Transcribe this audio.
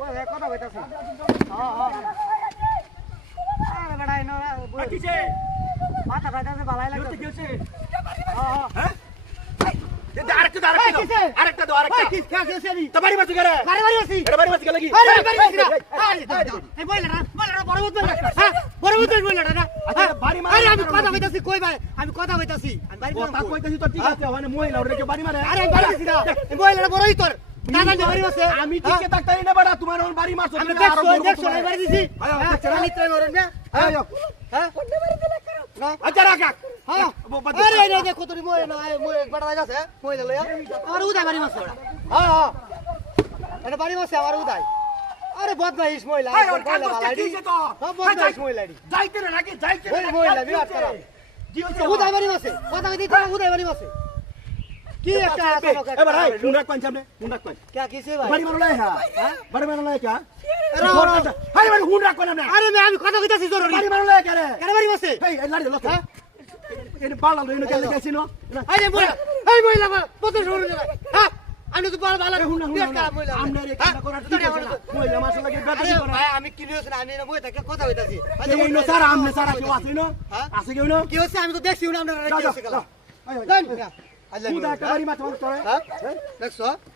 বলে কথা কইতাছি আরে বড় আইনো কিছে মাথা ফাটাছে ভালাই লাগছে কি হচ্ছে হ্যাঁ আরেকটা দাও আরেকটা কি আছে নি তোমারই মাছ করে বাড়ি বাড়ি আছি এটা বাড়ি মাছ গেল কি আরে বাড়ি আছি না এই বইলা না বড় বুঝ হ্যাঁ বড় বুঝ বইলা না আচ্ছা বাড়ি মাছ আরে আমি কথা কইতাছি কই ভাই আমি কথা কইতাছি আমি বাড়ি কথা কইতাছি তো ঠিক আছে মানে মহিলা ওরে বাড়ি মারে আরে বাড়ি আছি না এই বইলা না বড়ই তোর দাদা যে বাড়ি আছে আমি ঠিক থাকতাই না বড়া তোমার ওর বাড়ি মাছ আমি দেখছো আমি বাড়ি দিছি চালি তুই মরন না আয়ো হ্যাঁ কোন বাড়ি দিলে করো না আচ্ছা রাখা হ্যাঁ আরে এই দেখো তোর মই না মই বড় আছে মই লয়া আমার উদয় বাড়ি মাছ ওরা হ্যাঁ হ্যাঁ এটা বাড়ি মাছ আমার উদয় আরে বদমাইশ মহিলা মহিলা বালাইডি সব বদমাইশ মহিলাডি যাইতে না নাকি যাইতে ওই মহিলা বিরাট খারাপ কি হচ্ছে উদয় বাড়ি মাছ কথা কইতে উদয় বাড়ি মাছ কি একটা এ বড় আই মুন্ডা কোন সামনে মুন্ডা কোন क्या किसे भाई বাড়ি মারলাই হ্যাঁ বাড়ি মারলাই কা আরে আরে মানে হুন্ডা কোন না আরে আমি কথা কইতাছি জরুরি বাড়ি মারলাই কে রে কেন বাড়ি মাছ এই লাড়ি লক হ্যাঁ এনে পালা লইনো কেন গেছিস নো আরে মহিলা এই মহিলা কত শুরু হ্যাঁ আমি তো বড় ভালো বিরাট খারাপ মহিলা আমরা রে কেন করার ঠিক আছে না মহিলা মাছ লাগে আরে বেদবি করে ভাই আমি কিলিয়স না আমি না মই তাকে কথা কইতাছি এই নো স্যার আমনে স্যার কেউ আছে নো আছে কেউ নো কি হচ্ছে আমি তো দেখছি না আপনারা কি হচ্ছে গেল আয় দেন আল্লাহ তুই দা বাড়ি মাছ মাছ করে হ্যাঁ দেখছো